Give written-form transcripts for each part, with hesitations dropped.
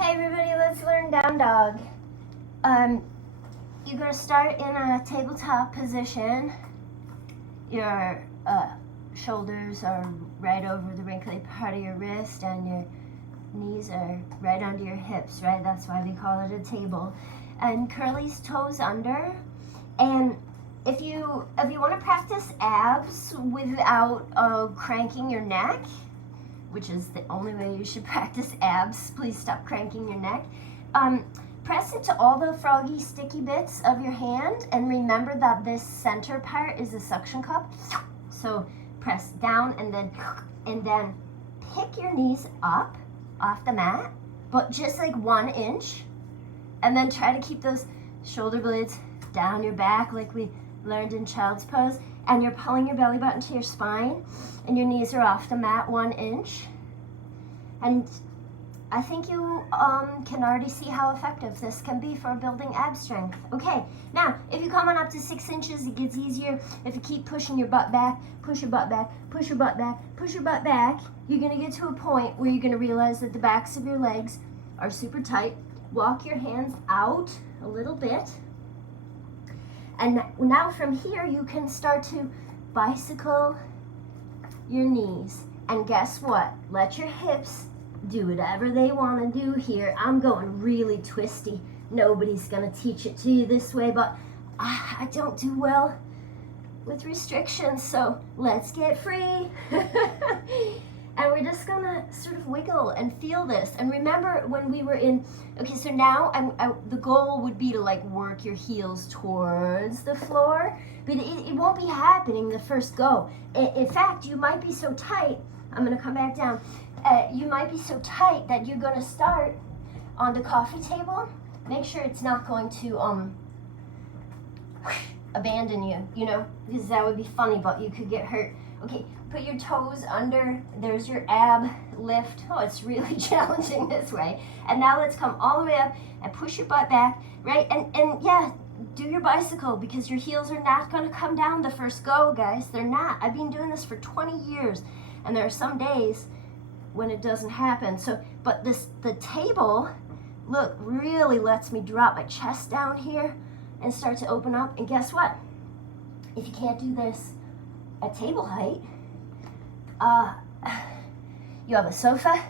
Hey everybody, let's learn down dog. You're going to start in a tabletop position. Your shoulders are right over the wrinkly part of your wrist and your knees are right under your hips, right? That's why we call it a table. And curly's toes under. And if you want to practice abs without cranking your neck, which is the only way you should practice abs, please stop cranking your neck. Press into all the froggy sticky bits of your hand and remember that this center part is a suction cup. So press down and then pick your knees up off the mat, but just like 1 inch. And then try to keep those shoulder blades down your back like we learned in child's pose. And you're pulling your belly button to your spine and your knees are off the mat 1 inch. And I think you can already see how effective this can be for building ab strength. Okay, now if you come on up to 6 inches, it gets easier. If you keep pushing your butt back, push your butt back, push your butt back, push your butt back, you're gonna get to a point where you're gonna realize that the backs of your legs are super tight. Walk your hands out a little bit. And now from here, you can start to bicycle your knees. And guess what? Let your hips do whatever they want to do here. I'm going really twisty. Nobody's going to teach it to you this way, but I don't do well with restrictions, so let's get free. And we're just gonna sort of wiggle and feel this. And remember when we were in, okay, so now the goal would be to like work your heels towards the floor, but it won't be happening the first go. In fact, you might be so tight, I'm gonna come back down. You might be so tight that you're gonna start on the coffee table. Make sure it's not going to abandon you, you know, because that would be funny, but you could get hurt. Okay, put your toes under, there's your ab lift. Oh, it's really challenging this way. And now let's come all the way up and push your butt back, right? And yeah, do your bicycle because your heels are not gonna come down the first go, guys. They're not. I've been doing this for 20 years and there are some days when it doesn't happen. So, but the table, look, really lets me drop my chest down here and start to open up. And guess what? If you can't do this at table height, you have a sofa,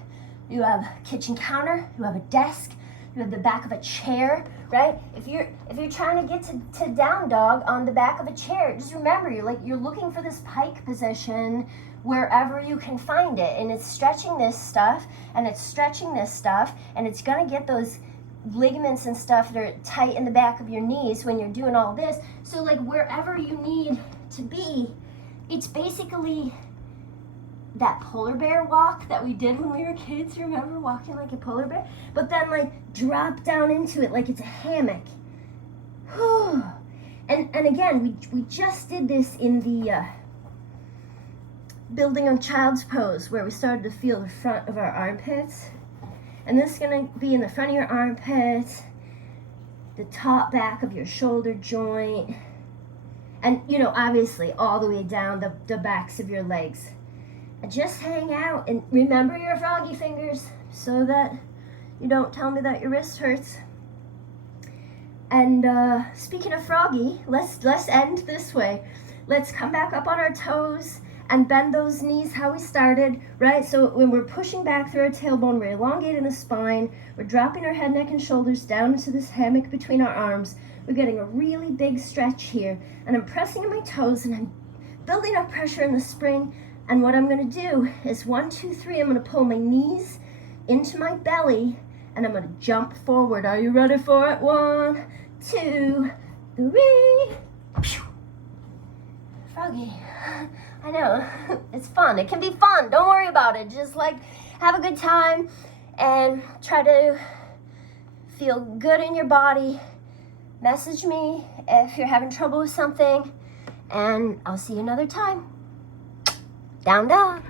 you have a kitchen counter, you have a desk, you have the back of a chair, right? If you're trying to get to down dog on the back of a chair, just remember you're looking for this pike position wherever you can find it, and it's stretching this stuff and it's stretching this stuff and it's gonna get those ligaments and stuff that are tight in the back of your knees when you're doing all this. So like wherever you need to be, it's basically that polar bear walk that we did when we were kids. Remember walking like a polar bear? But then like drop down into it like it's a hammock. And again, we just did this in the building on child's pose where we started to feel the front of our armpits. And this is gonna be in the front of your armpits, the top back of your shoulder joint, and you know, obviously all the way down the backs of your legs. And just hang out and remember your froggy fingers so that you don't tell me that your wrist hurts. And speaking of froggy, let's end this way. Let's come back up on our toes and bend those knees how we started, right? So when we're pushing back through our tailbone, we're elongating the spine, we're dropping our head, neck, and shoulders down into this hammock between our arms. We're getting a really big stretch here, and I'm pressing on my toes, and I'm building up pressure in the spring, and what I'm gonna do is 1, 2, 3, I'm gonna pull my knees into my belly, and I'm gonna jump forward. Are you ready for it? 1, 2, 3. Froggy. I know, it's fun. It can be fun. Don't worry about it. Just like have a good time and try to feel good in your body. Message me if you're having trouble with something, and I'll see you another time. Down dog.